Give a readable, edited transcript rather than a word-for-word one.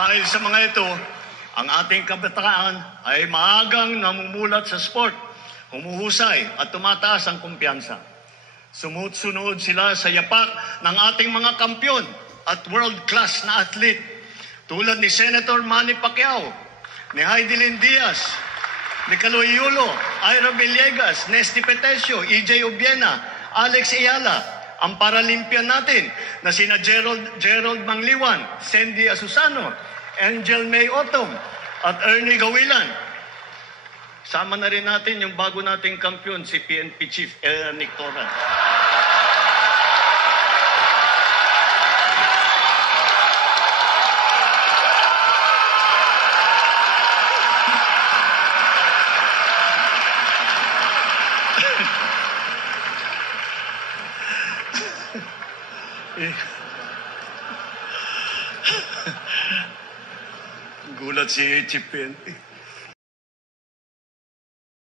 Dahil sa mga ito, ang ating kabataan ay maagang namumulat sa sport, humuhusay at tumataas ang kumpiyansa. Sumusunod sila sa yapak ng ating mga kampyon at world-class na athlete tulad ni Senator Manny Pacquiao, ni Heidelin Diaz, ni Caloy Yulo, Ira Villegas, Nesty Petesio, EJ Obiena, Alex Ayala, ang Paralympian natin na sina Gerald Mangliwan, Sandy Asusano, Angel May Otom, at Ernie Gawilan. Sama na rin natin yung bago nating kampiyon, si PNP Chief Nick Torran. Gulat si Chief PNP.